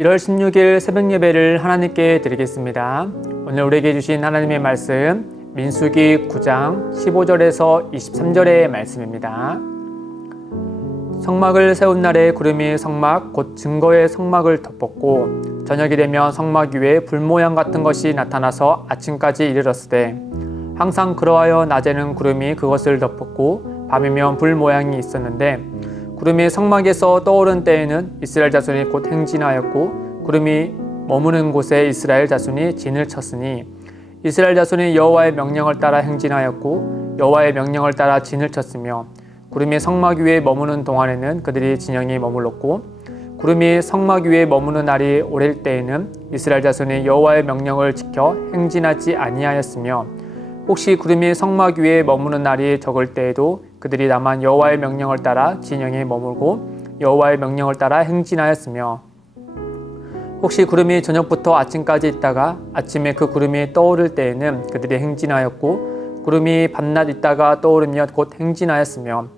1월 16일 새벽 예배를 하나님께 드리겠습니다. 오늘 우리에게 주신 하나님의 말씀 민수기 9장 15절에서 23절의 말씀입니다. 성막을 세운 날에 구름이 성막 곧 증거의 성막을 덮었고 저녁이 되면 성막 위에 불 모양 같은 것이 나타나서 아침까지 이르렀으되 항상 그러하여 낮에는 구름이 그것을 덮었고 밤이면 불 모양이 있었는데 구름이 성막에서 떠오른 때에는 이스라엘 자손이 곧 행진하였고 구름이 머무는 곳에 이스라엘 자손이 진을 쳤으니 이스라엘 자손이 여호와의 명령을 따라 행진하였고 여호와의 명령을 따라 진을 쳤으며 구름이 성막 위에 머무는 동안에는 그들이 진영에 머물렀고 구름이 성막 위에 머무는 날이 오랠 때에는 이스라엘 자손이 여호와의 명령을 지켜 행진하지 아니하였으며 혹시 구름이 성막 위에 머무는 날이 적을 때에도 그들이 다만 여호와의 명령을 따라 진영에 머물고 여호와의 명령을 따라 행진하였으며 혹시 구름이 저녁부터 아침까지 있다가 아침에 그 구름이 떠오를 때에는 그들이 행진하였고 구름이 밤낮 있다가 떠오르며 곧 행진하였으며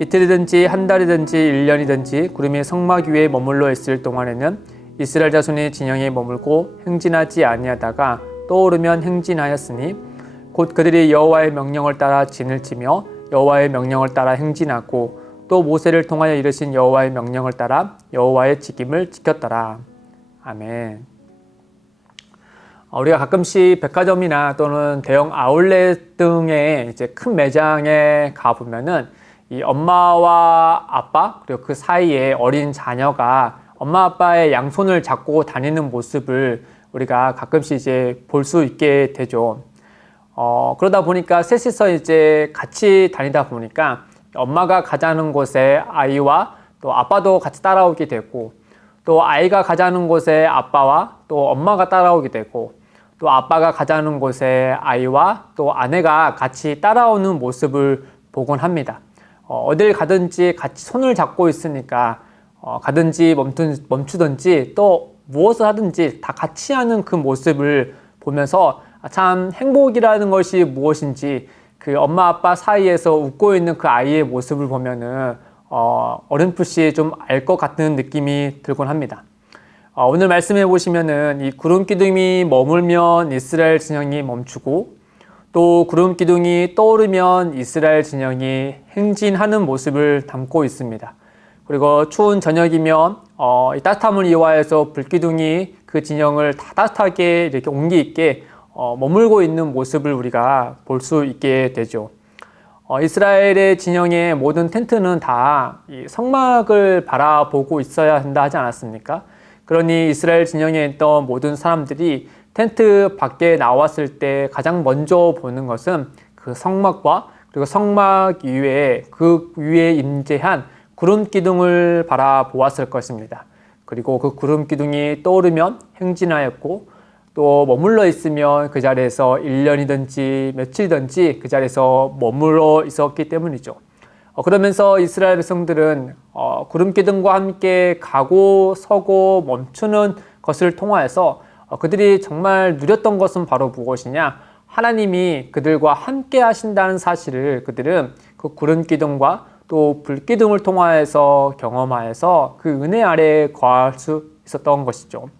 이틀이든지 한 달이든지 1년이든지 구름이 성막 위에 머물러 있을 동안에는 이스라엘 자손이 진영에 머물고 행진하지 아니하다가 떠오르면 행진하였으니 곧 그들이 여호와의 명령을 따라 진을 치며 여호와의 명령을 따라 행진하고 또 모세를 통하여 이르신 여호와의 명령을 따라 여호와의 지킴을 지켰더라. 아멘. 우리가 가끔씩 백화점이나 또는 대형 아울렛 등의 이제 큰 매장에 가보면은 이 엄마와 아빠 그리고 그 사이에 어린 자녀가 엄마 아빠의 양손을 잡고 다니는 모습을 우리가 가끔씩 이제 볼 수 있게 되죠. 그러다 보니까 셋이서 이제 같이 다니다 보니까 엄마가 가자는 곳에 아이와 또 아빠도 같이 따라오게 되고 또 아이가 가자는 곳에 아빠와 또 엄마가 따라오게 되고 또 아빠가 가자는 곳에 아이와 또 아내가 같이 따라오는 모습을 보곤 합니다. 어딜 가든지 같이 손을 잡고 있으니까 가든지 멈추든지 또 무엇을 하든지 다 같이 하는 그 모습을 보면서 참 행복이라는 것이 무엇인지 그 엄마 아빠 사이에서 웃고 있는 그 아이의 모습을 보면은 어렴풋이 좀 알 것 같은 느낌이 들곤 합니다. 오늘 말씀해 보시면은 이 구름 기둥이 머물면 이스라엘 진영이 멈추고 또 구름 기둥이 떠오르면 이스라엘 진영이 행진하는 모습을 담고 있습니다. 그리고 추운 저녁이면 이 따뜻함을 이용해서 불기둥이 그 진영을 다 따뜻하게 이렇게 온기 있게 머물고 있는 모습을 우리가 볼 수 있게 되죠. 이스라엘의 진영의 모든 텐트는 다 이 성막을 바라보고 있어야 한다 하지 않았습니까? 그러니 이스라엘 진영에 있던 모든 사람들이 텐트 밖에 나왔을 때 가장 먼저 보는 것은 그 성막과 그리고 성막 위에 그 위에 임재한 구름 기둥을 바라보았을 것입니다. 그리고 그 구름 기둥이 떠오르면 행진하였고 또 머물러 있으면 그 자리에서 1년이든지 며칠이든지 그 자리에서 머물러 있었기 때문이죠. 그러면서 이스라엘 백성들은 구름 기둥과 함께 가고 서고 멈추는 것을 통하여서 그들이 정말 누렸던 것은 바로 무엇이냐? 하나님이 그들과 함께 하신다는 사실을 그들은 그 구름 기둥과 또 불 기둥을 통하여서 경험하여서 그 은혜 아래에 거할 수 있었던 것이죠.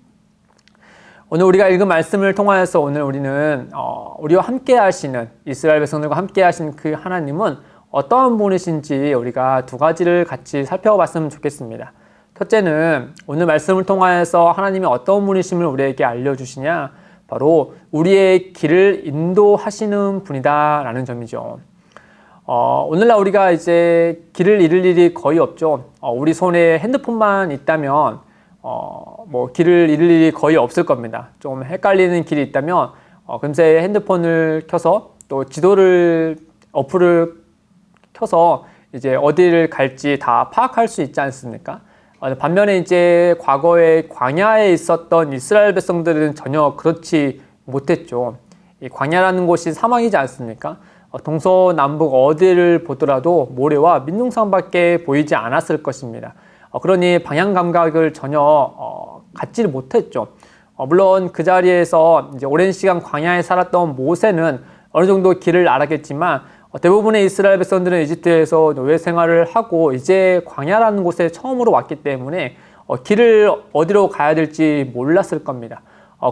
오늘 우리가 읽은 말씀을 통하여서 오늘 우리는 우리와 함께 하시는 이스라엘 백성들과 함께 하신 그 하나님은 어떠한 분이신지 우리가 두 가지를 같이 살펴봤으면 좋겠습니다. 첫째는 오늘 말씀을 통하여서 하나님이 어떤 분이심을 우리에게 알려주시냐? 바로 우리의 길을 인도하시는 분이다 라는 점이죠. 오늘날 우리가 이제 길을 잃을 일이 거의 없죠. 우리 손에 핸드폰만 있다면 뭐 길을 잃을 일이 거의 없을 겁니다. 좀 헷갈리는 길이 있다면 금세 핸드폰을 켜서 또 지도를 어플을 켜서 이제 어디를 갈지 다 파악할 수 있지 않습니까? 반면에 이제 과거에 광야에 있었던 이스라엘 백성들은 전혀 그렇지 못했죠. 이 광야라는 곳이 사막이지 않습니까? 동서남북 어디를 보더라도 모래와 민둥산밖에 보이지 않았을 것입니다. 그러니 방향 감각을 전혀 갖지 못했죠. 물론 그 자리에서 이제 오랜 시간 광야에 살았던 모세는 어느 정도 길을 알았겠지만 대부분의 이스라엘 백성들은 이집트에서 노예 생활을 하고 이제 광야라는 곳에 처음으로 왔기 때문에 길을 어디로 가야 될지 몰랐을 겁니다.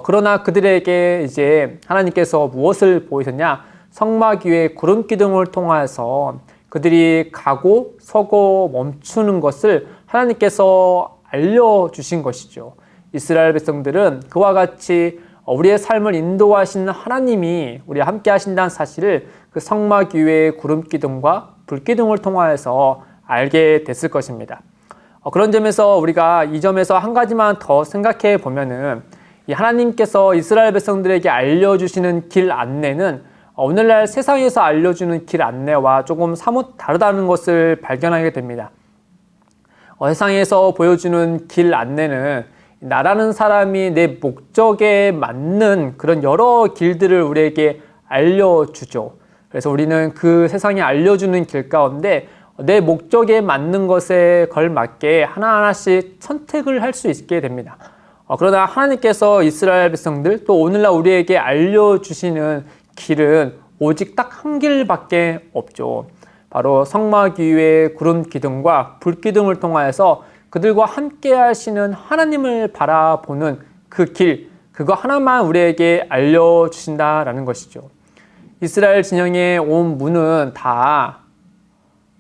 그러나 그들에게 이제 하나님께서 무엇을 보이셨냐? 성막 위에 구름 기둥을 통하여서 그들이 가고 서고 멈추는 것을 하나님께서 알려주신 것이죠. 이스라엘 백성들은 그와 같이 우리의 삶을 인도하시는 하나님이 우리와 함께 하신다는 사실을 그 성막 위의 구름 기둥과 불 기둥을 통하여서 알게 됐을 것입니다. 그런 점에서 우리가 이 점에서 한 가지만 더 생각해 보면은 이 하나님께서 이스라엘 백성들에게 알려주시는 길 안내는 오늘날 세상에서 알려주는 길 안내와 조금 사뭇 다르다는 것을 발견하게 됩니다. 세상에서 보여주는 길 안내는 나라는 사람이 내 목적에 맞는 그런 여러 길들을 우리에게 알려주죠. 그래서 우리는 그 세상이 알려주는 길 가운데 내 목적에 맞는 것에 걸맞게 하나하나씩 선택을 할 수 있게 됩니다. 그러나 하나님께서 이스라엘 백성들 또 오늘날 우리에게 알려주시는 길은 오직 딱 한 길밖에 없죠. 바로 성막 위의 구름 기둥과 불 기둥을 통하여서 그들과 함께 하시는 하나님을 바라보는 그 길, 그거 하나만 우리에게 알려주신다라는 것이죠. 이스라엘 진영의 온 문은 다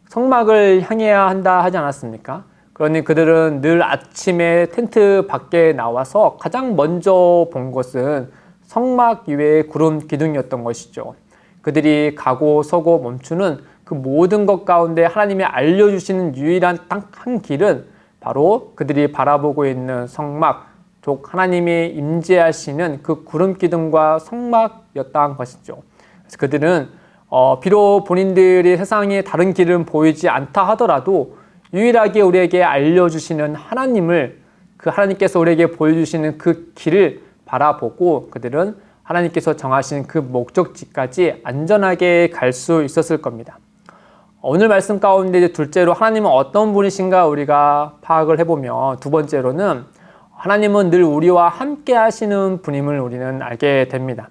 성막을 향해야 한다 하지 않았습니까? 그러니 그들은 늘 아침에 텐트 밖에 나와서 가장 먼저 본 것은 성막 위의 구름 기둥이었던 것이죠. 그들이 가고 서고 멈추는 그 모든 것 가운데 하나님이 알려주시는 유일한 딱 한 길은 바로 그들이 바라보고 있는 성막, 즉 하나님이 임재하시는 그 구름 기둥과 성막이었다는 것이죠. 그래서 그들은 비록 본인들이 세상에 다른 길은 보이지 않다 하더라도 유일하게 우리에게 알려주시는 하나님을, 그 하나님께서 우리에게 보여주시는 그 길을 바라보고 그들은 하나님께서 정하신 그 목적지까지 안전하게 갈 수 있었을 겁니다. 오늘 말씀 가운데 이제 둘째로 하나님은 어떤 분이신가 우리가 파악을 해보면, 두 번째로는 하나님은 늘 우리와 함께 하시는 분임을 우리는 알게 됩니다.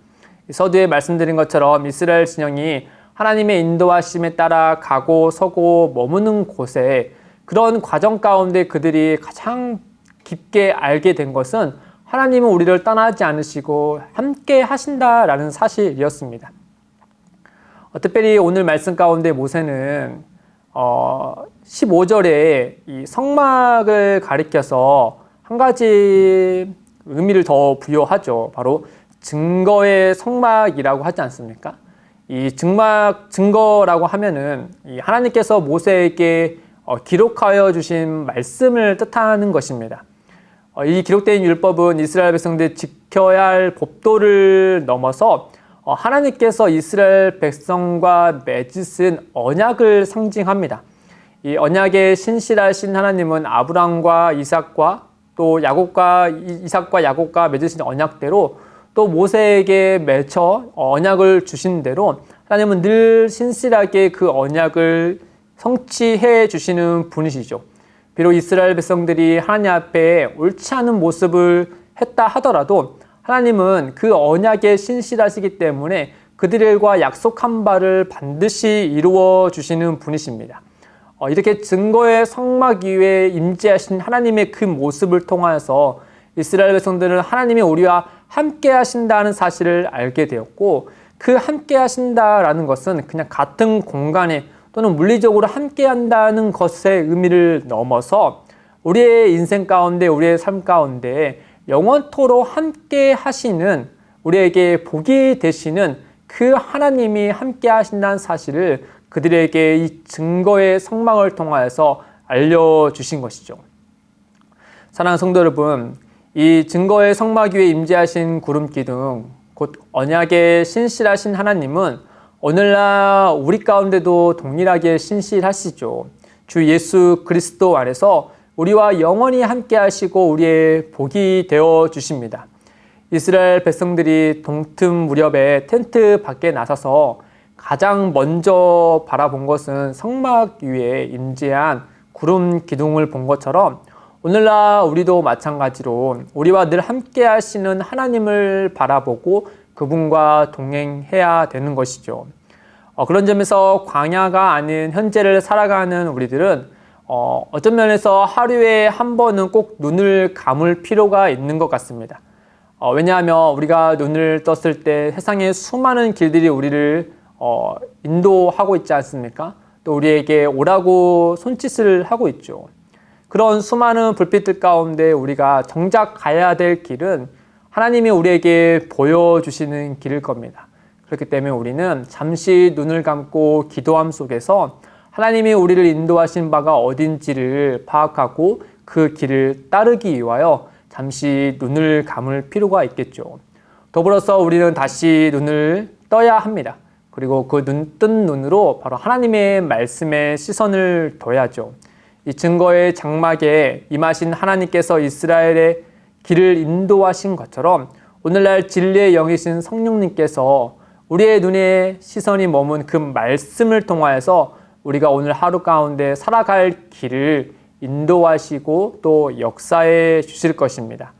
서두에 말씀드린 것처럼 이스라엘 진영이 하나님의 인도하심에 따라 가고 서고 머무는 곳에, 그런 과정 가운데 그들이 가장 깊게 알게 된 것은 하나님은 우리를 떠나지 않으시고 함께 하신다라는 사실이었습니다. 특별히 오늘 말씀 가운데 모세는 15절에 이 성막을 가리켜서 한 가지 의미를 더 부여하죠. 바로 증거의 성막이라고 하지 않습니까? 이 증거라고 하면은 이 하나님께서 모세에게 기록하여 주신 말씀을 뜻하는 것입니다. 이 기록된 율법은 이스라엘 백성들이 지켜야 할 법도를 넘어서 하나님께서 이스라엘 백성과 맺으신 언약을 상징합니다. 이 언약의 신실하신 하나님은 아브람과 이삭과 또 이삭과 야곱과 맺으신 언약대로 또 모세에게 맺어 언약을 주신 대로 하나님은 늘 신실하게 그 언약을 성취해 주시는 분이시죠. 비록 이스라엘 백성들이 하나님 앞에 옳지 않은 모습을 했다 하더라도 하나님은 그 언약에 신실하시기 때문에 그들과 약속한 바를 반드시 이루어 주시는 분이십니다. 이렇게 증거의 성막 위에 임재하신 하나님의 그 모습을 통하여서 이스라엘 백성들은 하나님이 우리와 함께 하신다는 사실을 알게 되었고, 그 함께 하신다라는 것은 그냥 같은 공간에 또는 물리적으로 함께 한다는 것의 의미를 넘어서 우리의 인생 가운데, 우리의 삶 가운데 영원토록 함께 하시는, 우리에게 복이 되시는 그 하나님이 함께 하신다는 사실을 그들에게 이 증거의 성막을 통하여서 알려주신 것이죠. 사랑하는 성도 여러분, 이 증거의 성막 위에 임재하신 구름 기둥, 곧 언약의 신실하신 하나님은 오늘날 우리 가운데도 동일하게 신실하시죠. 주 예수 그리스도 안에서 우리와 영원히 함께 하시고 우리의 복이 되어 주십니다. 이스라엘 백성들이 동틈 무렵에 텐트 밖에 나서서 가장 먼저 바라본 것은 성막 위에 임재한 구름 기둥을 본 것처럼 오늘날 우리도 마찬가지로 우리와 늘 함께 하시는 하나님을 바라보고 그분과 동행해야 되는 것이죠. 그런 점에서 광야가 아닌 현재를 살아가는 우리들은 어떤 면에서 하루에 한 번은 꼭 눈을 감을 필요가 있는 것 같습니다. 왜냐하면 우리가 눈을 떴을 때 세상의 수많은 길들이 우리를 인도하고 있지 않습니까? 또 우리에게 오라고 손짓을 하고 있죠. 그런 수많은 불빛들 가운데 우리가 정작 가야 될 길은 하나님이 우리에게 보여주시는 길일 겁니다. 그렇기 때문에 우리는 잠시 눈을 감고 기도함 속에서 하나님이 우리를 인도하신 바가 어딘지를 파악하고 그 길을 따르기 위하여 잠시 눈을 감을 필요가 있겠죠. 더불어서 우리는 다시 눈을 떠야 합니다. 그리고 그 뜬 눈으로 바로 하나님의 말씀에 시선을 둬야죠. 이 증거의 장막에 임하신 하나님께서 이스라엘의 길을 인도하신 것처럼 오늘날 진리의 영이신 성령님께서 우리의 눈에 시선이 머문 그 말씀을 통하여서 우리가 오늘 하루 가운데 살아갈 길을 인도하시고 또 역사해 주실 것입니다.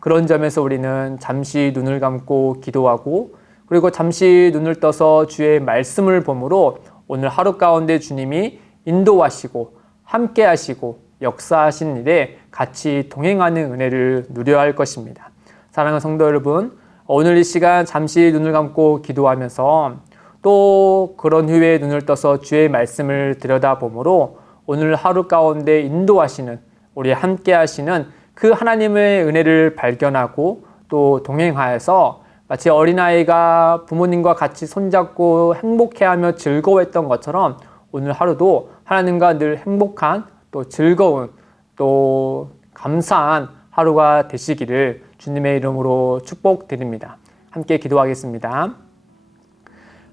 그런 점에서 우리는 잠시 눈을 감고 기도하고 그리고 잠시 눈을 떠서 주의 말씀을 보므로 오늘 하루 가운데 주님이 인도하시고 함께 하시고 역사하신 일에 같이 동행하는 은혜를 누려야 할 것입니다. 사랑하는 성도 여러분, 오늘 이 시간 잠시 눈을 감고 기도하면서 또 그런 후에 눈을 떠서 주의 말씀을 들여다보므로 오늘 하루 가운데 인도하시는 우리 함께 하시는 그 하나님의 은혜를 발견하고 또 동행하여서 마치 어린아이가 부모님과 같이 손잡고 행복해하며 즐거워했던 것처럼 오늘 하루도 하나님과 늘 행복한 또 즐거운 또 감사한 하루가 되시기를 주님의 이름으로 축복드립니다. 함께 기도하겠습니다.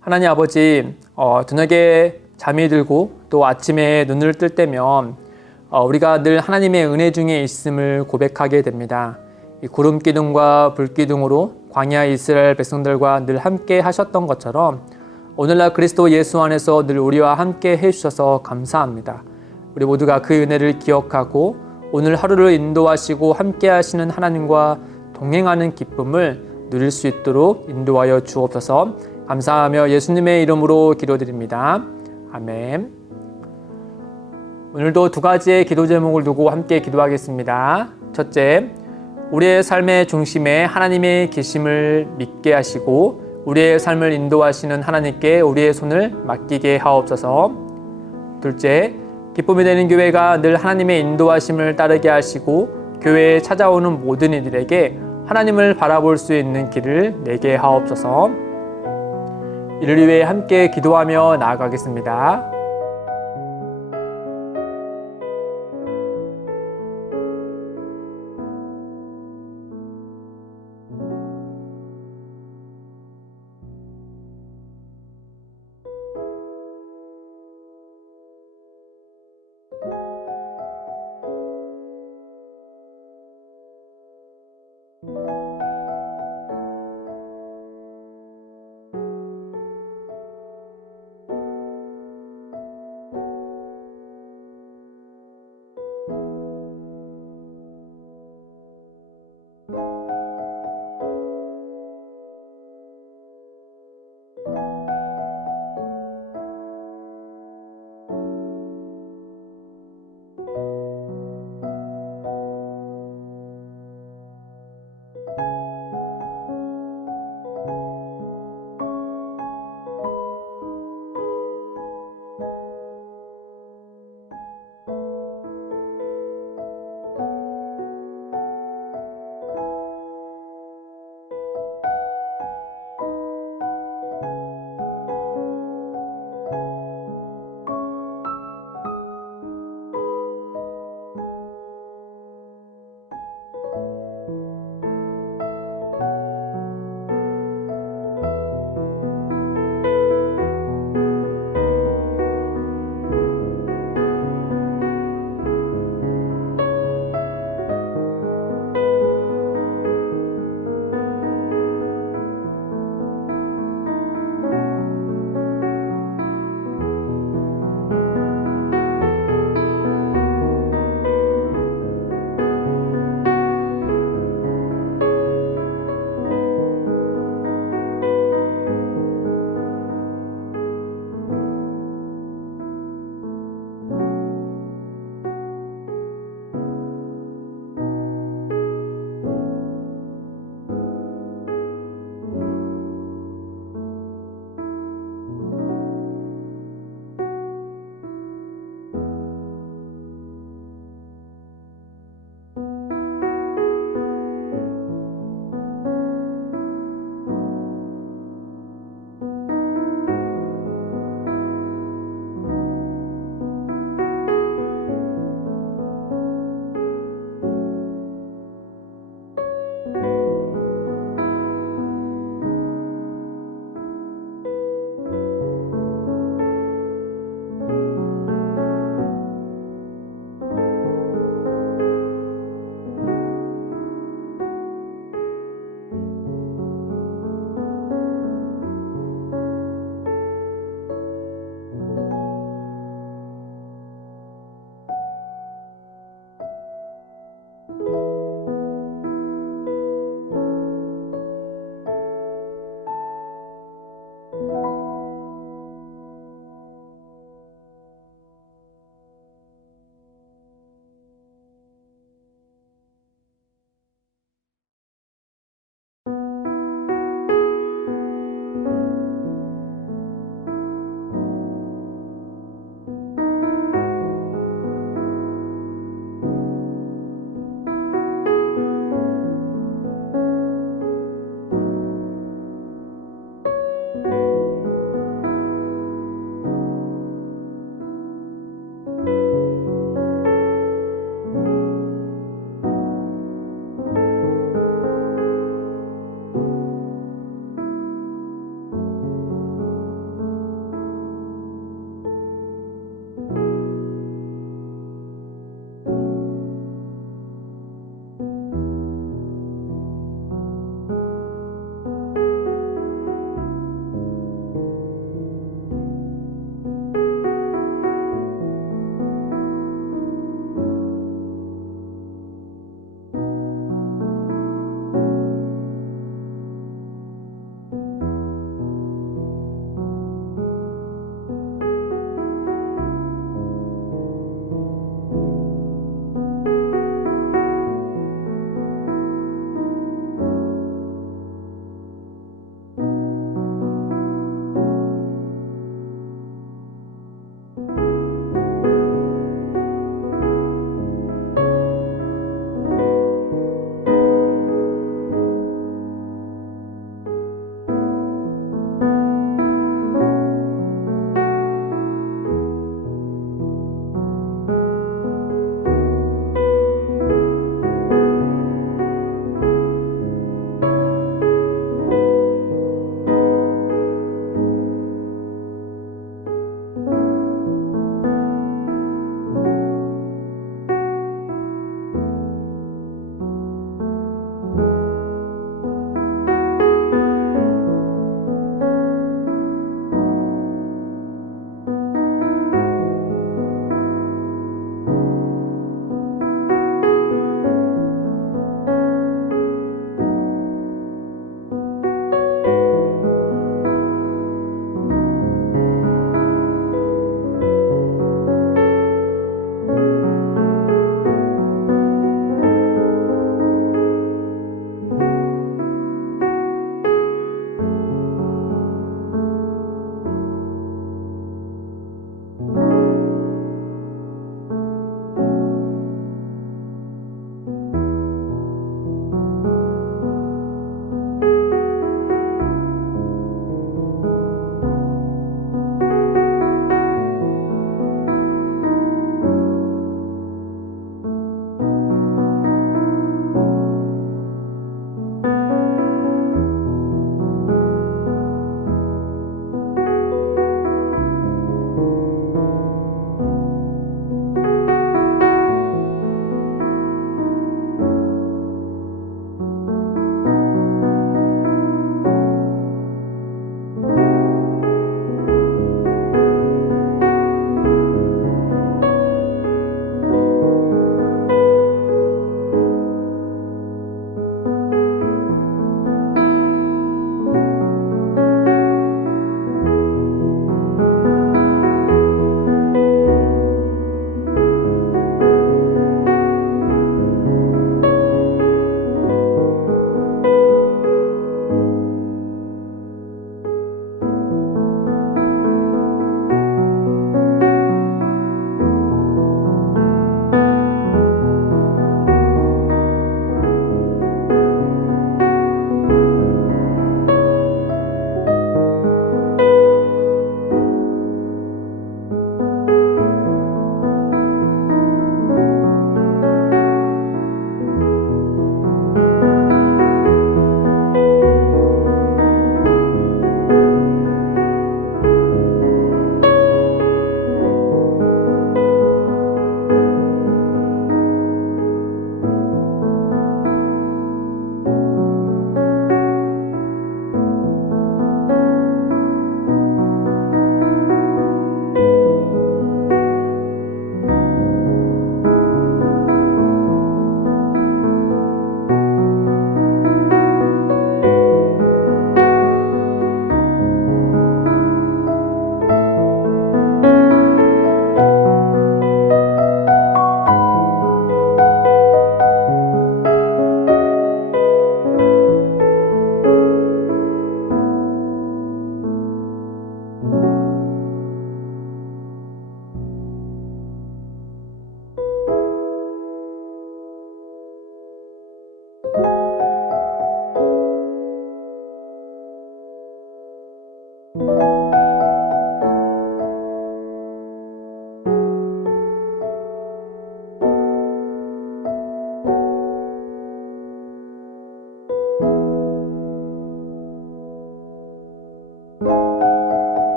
하나님 아버지, 저녁에 잠이 들고 또 아침에 눈을 뜰 때면 우리가 늘 하나님의 은혜 중에 있음을 고백하게 됩니다. 이 구름 기둥과 불 기둥으로 광야 이스라엘 백성들과 늘 함께 하셨던 것처럼 오늘날 그리스도 예수 안에서 늘 우리와 함께 해주셔서 감사합니다. 우리 모두가 그 은혜를 기억하고 오늘 하루를 인도하시고 함께 하시는 하나님과 동행하는 기쁨을 누릴 수 있도록 인도하여 주옵소서. 감사하며 예수님의 이름으로 기도드립니다. 아멘. 오늘도 두 가지의 기도 제목을 두고 함께 기도하겠습니다. 첫째, 우리의 삶의 중심에 하나님의 계심을 믿게 하시고 우리의 삶을 인도하시는 하나님께 우리의 손을 맡기게 하옵소서. 둘째, 기쁨이 되는 교회가 늘 하나님의 인도하심을 따르게 하시고 교회에 찾아오는 모든 이들에게 하나님을 바라볼 수 있는 길을 내게 하옵소서. 이를 위해 함께 기도하며 나아가겠습니다.